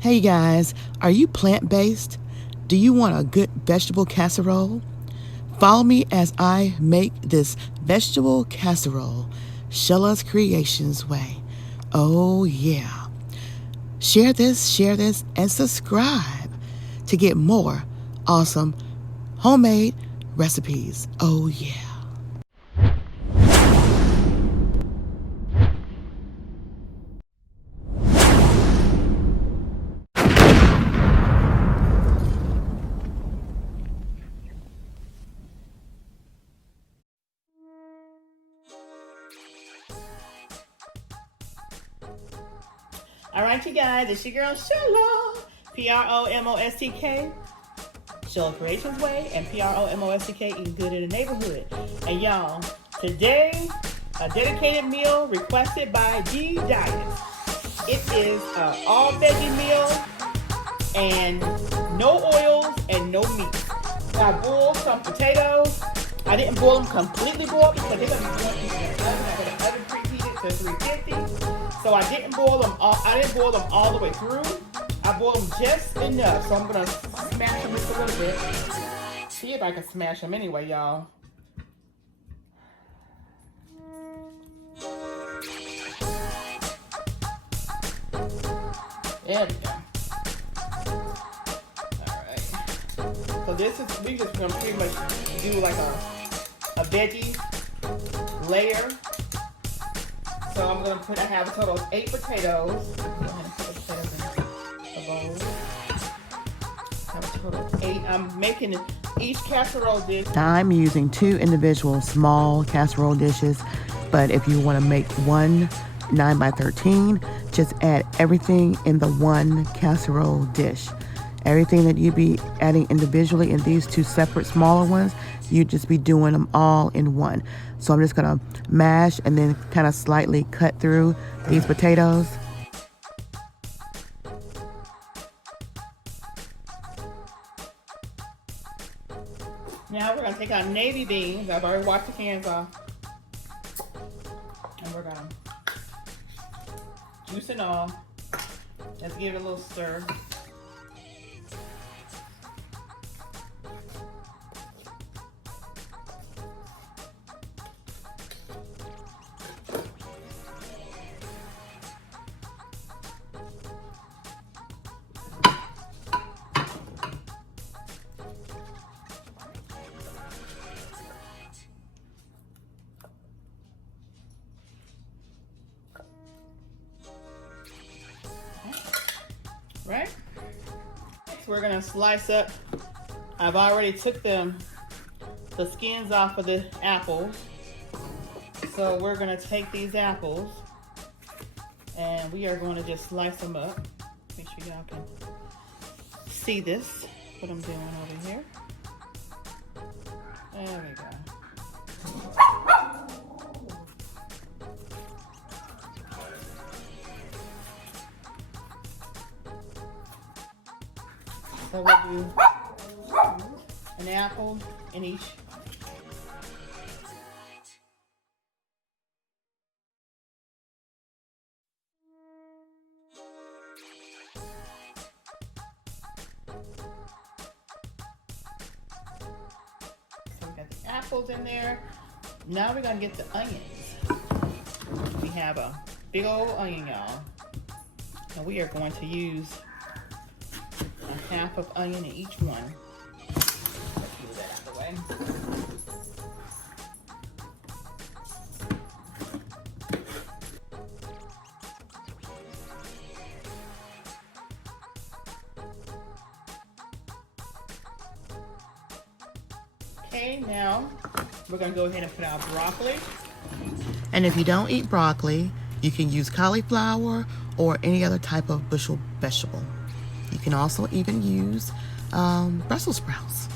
Hey guys, are you plant-based? Do you want a good vegetable casserole? Follow me as I make this vegetable casserole, Sheila's Creations way. Oh yeah. Share this, and subscribe to get more awesome homemade recipes. Oh yeah. All right, you guys, it's your girl Sheila, PromoSTK, Sheila Creations Way, and PromoSTK, Eating Good in the Neighborhood. And y'all, today, a dedicated meal requested by D Diet. It is an all veggie meal and no oils and no meat. So I boiled some potatoes. I didn't boil them completely boiled because they're going to be going into the oven. I got the oven preheated to 350. So I didn't boil them all the way through. I boiled them just enough. So I'm gonna smash them just a little bit. See if I can smash them anyway, y'all. There we go. Alright. So we just gonna pretty much do like a veggie layer. So I'm gonna I have a total of 8 potatoes. Go ahead and put the potatoes in a bowl. I have a total of 8. I'm making each casserole dish. I'm using 2 individual small casserole dishes, but if you want to make one 9x13, just add everything in the one casserole dish. Everything that you'd be adding individually in these 2 separate smaller ones, you'd just be doing them all in one. So I'm just gonna mash and then kind of slightly cut through these potatoes. Now we're gonna take our navy beans. I've already washed the cans off. And we're gonna juice it all. Let's give it a little stir. Right? So we're gonna slice up. I've already took the skins off of the apples. So we're gonna take these apples and we are going to just slice them up. Make sure y'all can see this, what I'm doing over here. There we go. So we'll do an apple in each. So we got the apples in there. Now we're gonna get the onions. We have a big old onion, y'all. And we are going to use a half of onion in each one. Let's move that out of the way. Okay, now we're gonna go ahead and put our broccoli. And if you don't eat broccoli, you can use cauliflower or any other type of bushel vegetable. You can also even use Brussels sprouts.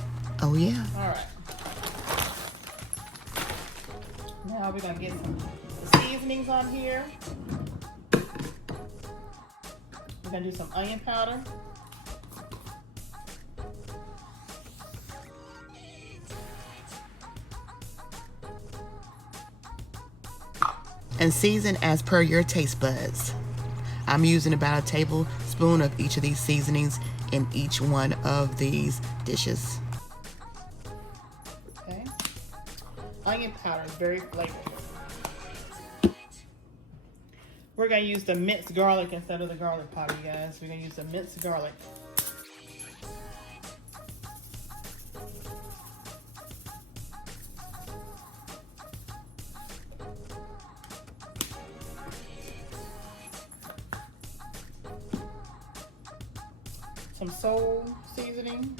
Oh yeah. All right. Now we're gonna get some seasonings on here. We're gonna do some onion powder. And season as per your taste buds. I'm using about a tablespoon tablespoon of each of these seasonings in each one of these dishes. Okay. Onion powder is very flavorful. We're going to use the minced garlic instead of the garlic powder, you guys. We're going to use the minced garlic. Some soul seasoning.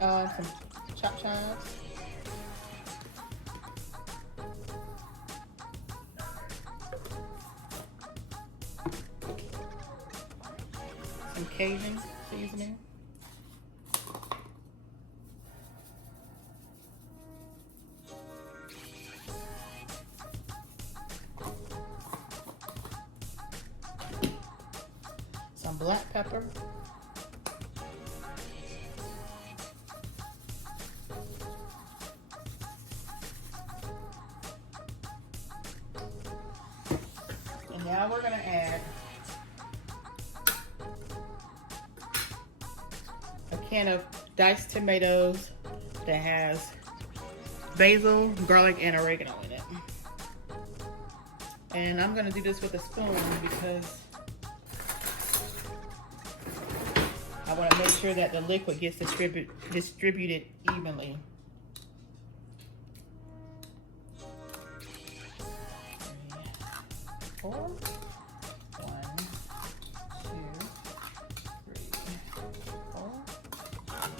Some chopped chives. Some Cajun seasoning. Some black pepper. And now we're going to add a can of diced tomatoes that has basil, garlic, and oregano in it. And I'm going to do this with a spoon because I want to make sure that the liquid gets distributed evenly. 3, 4. 1, 2, 3, 4. 1,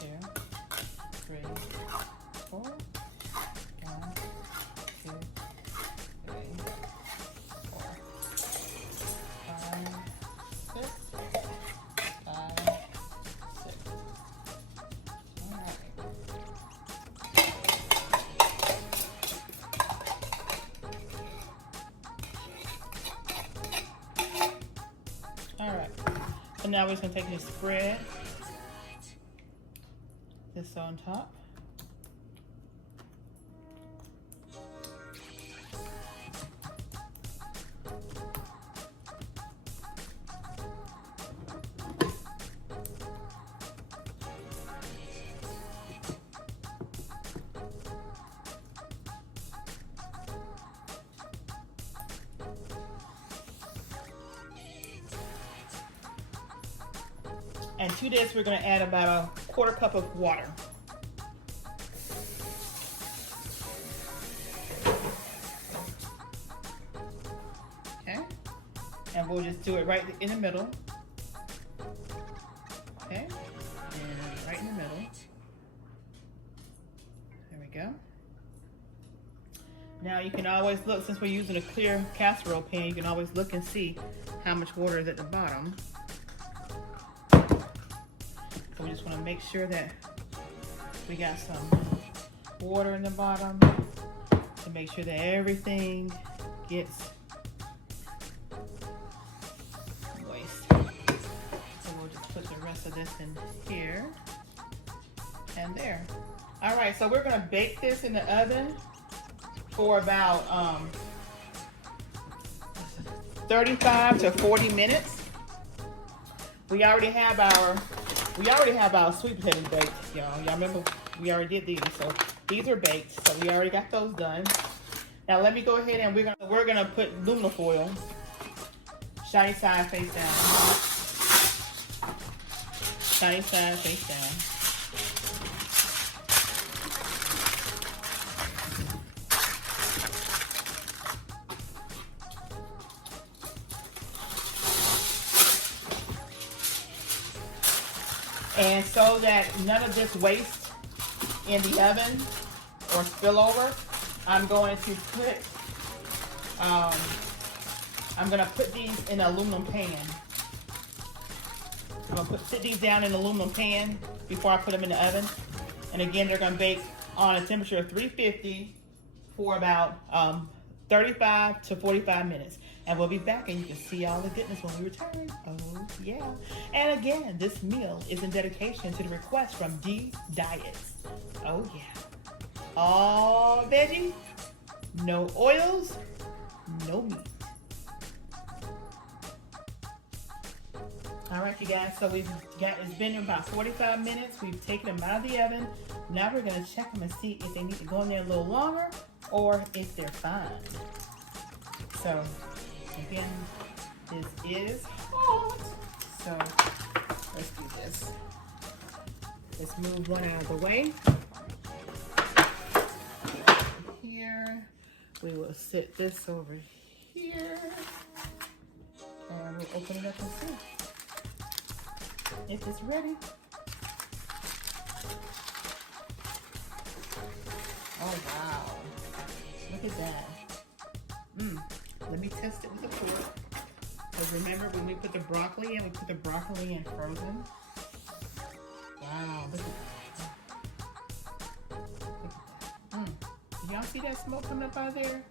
2, 3, 4. 1, 2, 3, 4. 5, 6. 5, 6. All right. All right. So now we're just gonna take this spread this on top. And to this, we're going to add about a 1/4 cup of water. Okay. And we'll just do it right in the middle. Okay. And right in the middle. There we go. Now you can always look, since we're using a clear casserole pan, you can always look and see how much water is at the bottom. So we just want to make sure that we got some water in the bottom to make sure that everything gets moist. So we'll just put the rest of this in here and there. All right, so we're going to bake this in the oven for about 35 to 40 minutes. We already have our sweet potatoes baked, y'all. Y'all remember we already did these, so these are baked. So we already got those done. Now let me go ahead and we're gonna put aluminum foil, shiny side face down, shiny side face down. And so that none of this waste in the oven or spill over, I'm going to put these in an aluminum pan. I'm going to sit these down in an aluminum pan before I put them in the oven. And again, they're going to bake on a temperature of 350 for about 35 to 45 minutes. And we'll be back and you can see all the goodness when we return. Oh, yeah. And again, this meal is in dedication to the request from D Diets. Oh, yeah. All veggie, no oils, no meat. All right, you guys, so it's been about 45 minutes. We've taken them out of the oven. Now we're gonna check them and see if they need to go in there a little longer or if they're fine. So, again, this is hot. So, let's do this. Let's move one out of the way. Here, we will sit this over here. And we'll open it up and see if it's ready. Oh wow, look at that. Let me test it with a fork. Because remember when we put the broccoli in, we put the broccoli in frozen. Wow, look at that. Y'all see that smoke coming up out of there?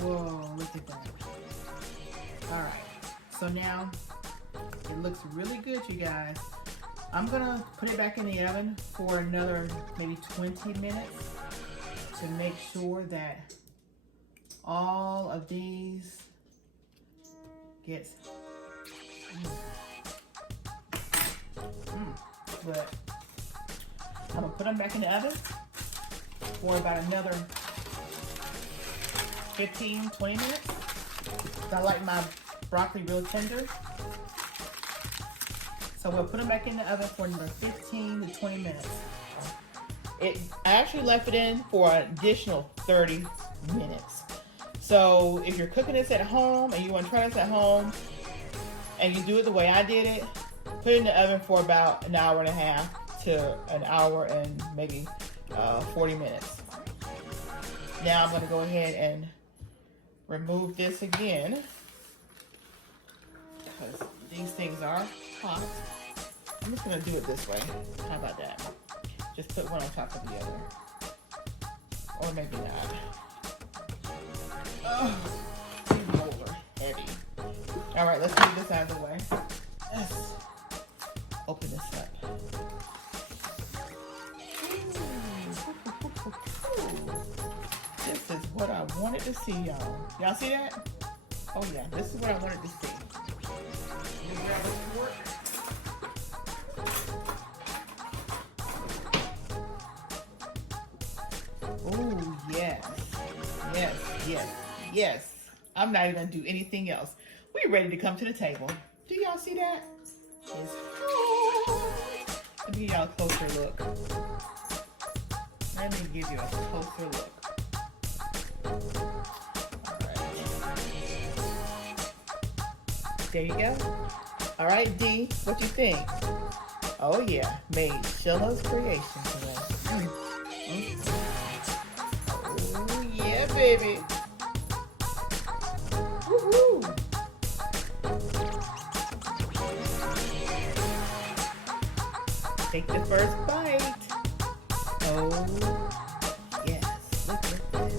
Whoa, look at that. All right, so now it looks really good, you guys. I'm gonna put it back in the oven for another maybe 20 minutes to make sure that all of these gets but I'm gonna put them back in the oven for about another 15-20 minutes. I like my broccoli real tender. So we'll put them back in the oven for another 15 to 20 minutes. I actually left it in for an additional 30 minutes. So if you're cooking this at home and you want to try this at home and you do it the way I did it, put it in the oven for about an hour and a half to an hour and maybe 40 minutes. Now I'm going to go ahead and remove this again because these things are hot. I'm just going to do it this way. How about that? Just put one on top of the other. Or maybe not. Oh, these bowls are heavy. All right, let's move this out of the way. Let's open this up. This is what I wanted to see, y'all. Y'all see that? Oh yeah, this is what I wanted to see. Let me grab a fork. Oh yes, yes, yes, yes. I'm not even gonna do anything else. We're ready to come to the table. Do y'all see that? It's hot. Let me give y'all a closer look. Let me give you a closer look. All right. There you go. All right, D, what you think? Oh yeah, made Sheila's creation today. Oh yeah, baby. Woohoo! Take the first bite. Oh yes, look at that.